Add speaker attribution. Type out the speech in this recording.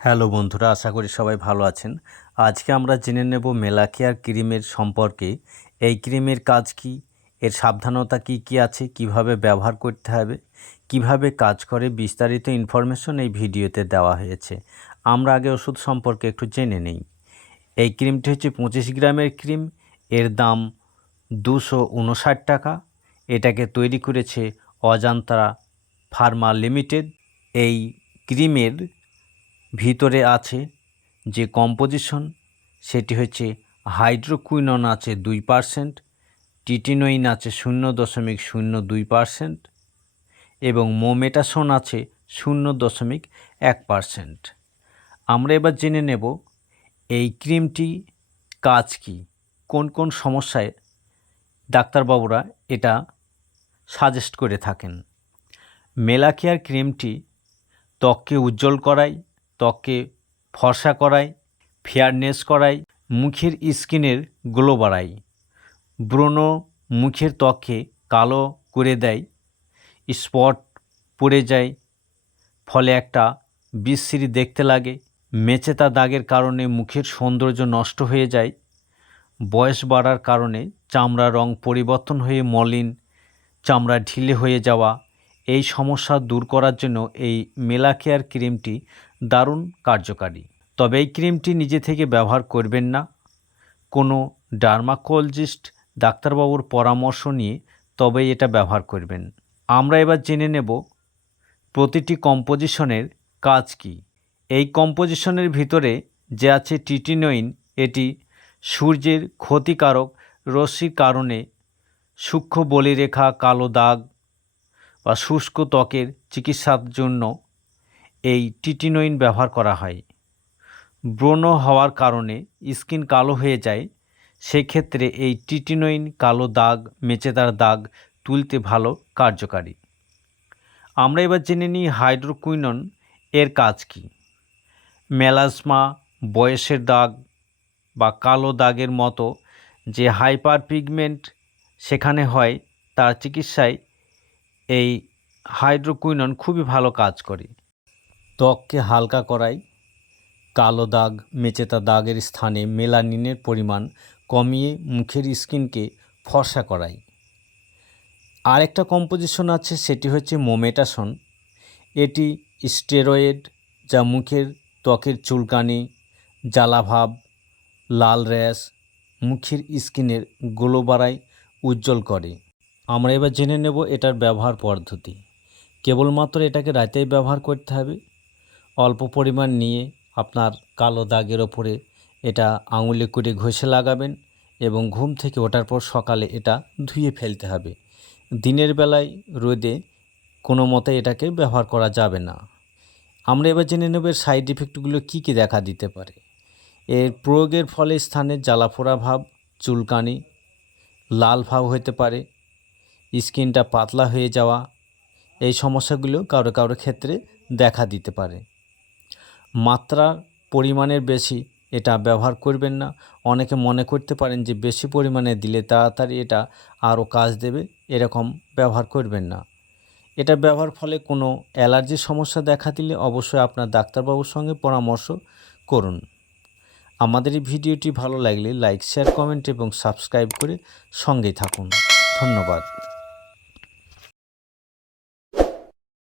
Speaker 1: Hello বন্ধুরা, আশা করি সবাই ভালো আছেন। আজকে আমরা জেনে নেব মেলাকেয়ার ক্রিমের সম্পর্কে। এই ক্রিমের কাজ কি? এর সাবধানতা কি কি আছে? কীভাবে ব্যবহার করতে হবে? কীভাবে কাজ করে? বিস্তারিত ইনফরমেশন এই ভিডিওতে দেওয়া হয়েছে। আমরা আগে ওষুধ সম্পর্কে একটু জেনে নেই। এই ক্রিমটি হচ্ছে পঁচিশ গ্রামের ক্রিম। এর দাম দুশো উনষাট টাকা। এটাকে তৈরি করেছে অজান্তা ফার্মা লিমিটেড। এই ক্রিমের ভিতরে আছে যে কম্পোজিশন সেটি হচ্ছে হাইড্রোকুইনন আছে দুই পার্সেন্ট টিটিনোইন আছে শূন্য দশমিক শূন্য দুই পার্সেন্ট এবং মোমেটাসন আছে শূন্য দশমিক এক পার্সেন্ট আমরা এবার জেনে নেব এই ক্রিমটি কাজ কি, কোন কোন সমস্যায় ডাক্তারবাবুরা এটা সাজেস্ট করে থাকেন। মেলাকেয়ার ক্রিমটি ত্বককে উজ্জ্বল করায় ত্বককে ফর্সা করায়, ফেয়ারনেস করায়, মুখের স্কিনের গ্লো বাড়ায়। ব্রণ মুখের ত্বককে কালো করে দেয়, স্পট পড়ে যায়, ফলে একটা বিশ্রী দেখতে লাগে। মেচেতা দাগের কারণে মুখের সৌন্দর্য নষ্ট হয়ে যায়। বয়স বাড়ার কারণে চামড়ার রং পরিবর্তন হয়ে মলিন, চামড়া ঢিলে হয়ে যাওয়া। এই সমস্যা দূর করার জন্য এই মেলাকেয়ার ক্রিমটি দারুণ কার্যকারী। তবে এই ক্রিমটি নিজে থেকে ব্যবহার করবেন না। কোনো ডার্মাকোলজিস্ট ডাক্তারবাবুর পরামর্শ নিয়ে তবেই এটা ব্যবহার করবেন। আমরা এবার জেনে নেব প্রতিটি কম্পোজিশনের কাজ কি। এই কম্পোজিশনের ভিতরে যে আছে টিটিনোইন, এটি সূর্যের ক্ষতিকারক রশ্মির কারণে সূক্ষ্ম বলিরেখা, কালো দাগ বা শুষ্ক ত্বকের চিকিৎসার জন্য এই টিটিনোইন ব্যবহার করা হয়। ব্রণ হওয়ার কারণে স্কিন কালো হয়ে যায়, সেক্ষেত্রে এই টিটিনোইন কালো দাগ, মেচেদার দাগ তুলতে ভালো কার্যকারী। আমরা এবার জেনে নিই হাইড্রোকুইনন এর কাজ কি। মেলাসমা বয়সের দাগ বা কালো দাগের মতো যে হাইপার পিগমেন্ট সেখানে হয়, তার চিকিৎসায় এই হাইড্রোকুইনন খুবই ভালো কাজ করে। ত্বককে হালকা করায় কালো দাগ, মেচেতা দাগের স্থানে মেলানিনের পরিমাণ কমিয়ে মুখের স্কিনকে ফর্সা করায় আরেকটা কম্পোজিশন আছে, সেটি হচ্ছে মোমেটাসন। এটি স্টেরয়েড, যা মুখের ত্বকের চুলকানি, জ্বালাভাব, লাল র্যাশ, মুখের স্কিনের গ্লো বাড়ায় উজ্জ্বল করে। আমরা এবার জেনে নেব এটার ব্যবহার পদ্ধতি। কেবলমাত্র এটাকে রাতেই ব্যবহার করতে হবে। অল্প পরিমাণ নিয়ে আপনার কালো দাগের ওপরে এটা আঙুলে করে ঘষে লাগাবেন এবং ঘুম থেকে ওঠার পর সকালে এটা ধুয়ে ফেলতে হবে। দিনের বেলায় রোদে কোনো মতে এটাকে ব্যবহার করা যাবে না। আমরা এবার জেনে নেব এর সাইড ইফেক্টগুলো কী কী দেখা দিতে পারে। এর প্রয়োগের ফলে স্থানে জ্বালাফোড়া ভাব, চুলকানি, লাল ভাব হতে পারে, স্কিনটা পাতলা হয়ে যাওয়া, এই সমস্যাগুলো কারও কারও ক্ষেত্রে দেখা দিতে পারে। মাত্রা পরিমাণের বেশি, এটা ব্যবহার করবেন না। অনেকে মনে করতে পারেন যে বেশি পরিমাণে দিলে তাড়াতাড়ি এটা আরও কাজ দেবে, এরকম ব্যবহার করবেন না। এটা ব্যবহার ফলে কোনো অ্যালার্জির সমস্যা দেখা দিলে অবশ্যই আপনার ডাক্তারবাবুর সঙ্গে পরামর্শ করুন। আমাদের এই ভিডিওটি ভালো লাগলে লাইক, শেয়ার, কমেন্ট এবং সাবস্ক্রাইব করে সঙ্গেই থাকুন। ধন্যবাদ।